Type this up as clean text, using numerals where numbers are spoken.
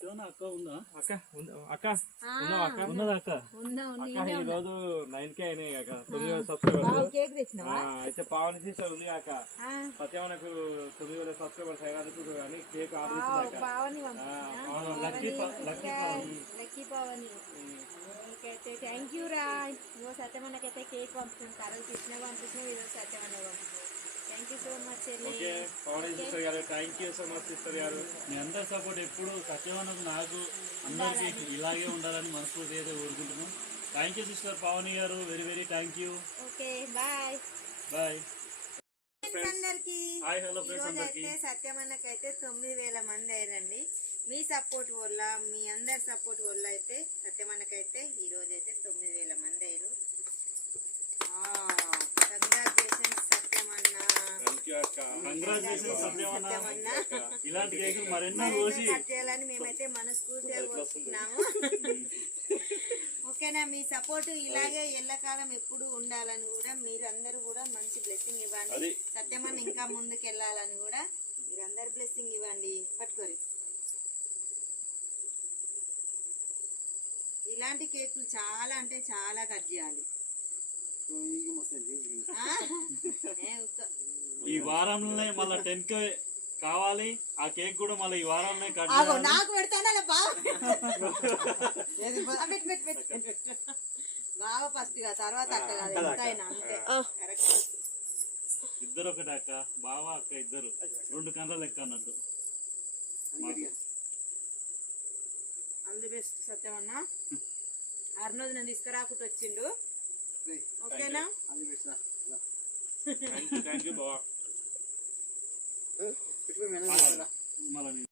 అక్క ఉందా? అక్క అక్క ఉన్నావా? అక్క ఉన్నదా? అక్క అక్క ఈ రోజు 9K అయినాయి అక్క. 9,000 సబ్స్క్రైబర్స్. అయితే పావని సిస్టర్ ఉంది అక్క. సత్యవనకు 9,000 సబ్స్క్రైబర్స్ అయినందుకు అని కేక్ ఆర్డర్ ఇచ్చింది అక్క. లక్కీ పావని నీకైతే థ్యాంక్ యూ రా. నువ్వు సత్యమన్నకైతే కేక్ పంపుతుంది. కరెక్ట్ కృష్ణ పంపిస్తున్నావు, ఈరోజు సత్యమన్న పంపుతుంది. Thank you so much. Thank you so much sister గారు. మీ అందరి సపోర్ట్ ఎప్పుడు సత్యవనకు నాకు అందరికి ఇలాగే ఉండాలని మనస్ఫూర్తిగా అయితే కోరుకుంటున్నాం. థ్యాంక్ యూ సిస్టర్ పావని గారు, very very thank you. Okay bye bye. అందరికి ఈరోజైతే సత్యమన్నకైతే 9,000 మంది అయ్యారండి. మీ సపోర్ట్ వల్ల, మీ అందరి సపోర్ట్ వల్ల అయితే సత్యమన్నకైతే ఈరోజు అయితే 9,000 మంది అయ్యారు. కంగ్రాచులేషన్స్ సత్యమన్న. ఇలాంటి కేకులు మరెన్నో రోజు కట్ చేయాలని మేమైతే మనస్ఫూర్తిగా కోరుకుంటున్నాము. ఓకేనా, మీ సపోర్ట్ ఇలాగే ఎల్లకాలం ఎప్పుడు ఉండాలని కూడా మీరు అందరూ కూడా మంచి బ్లెస్సింగ్ ఇవ్వండి. సత్యమన్న ఇంకా ముందుకు వెళ్ళాలని కూడా మీరు అందరు బ్లెస్సింగ్ ఇవ్వండి. పట్టుకోరి. ఇలాంటి కేకులు చాలా అంటే చాలా కట్ చేయాలి. ఈ వారంలోనే మళ్ళీ 10K కావాలి. ఆ కేక్ కూడా మళ్ళీ ఈ వారంలో కట్ నాకు పెడతాను బాగా ఫస్ట్ గా, తర్వాత అక్క కాదు ఎంతైనా అంతే. ఇద్దరు ఒకటి అక్క, బావ అక్క ఇద్దరు 2 కండ్ల లెక్క అన్నట్టు. ఆల్ ది బెస్ట్ సత్యమన్న. అర్నోజ్ నేను తీసుకురాకుండా వచ్చిండు. ఓకేనా, థ్యాంక్ యూ బావ. మళ్ళీ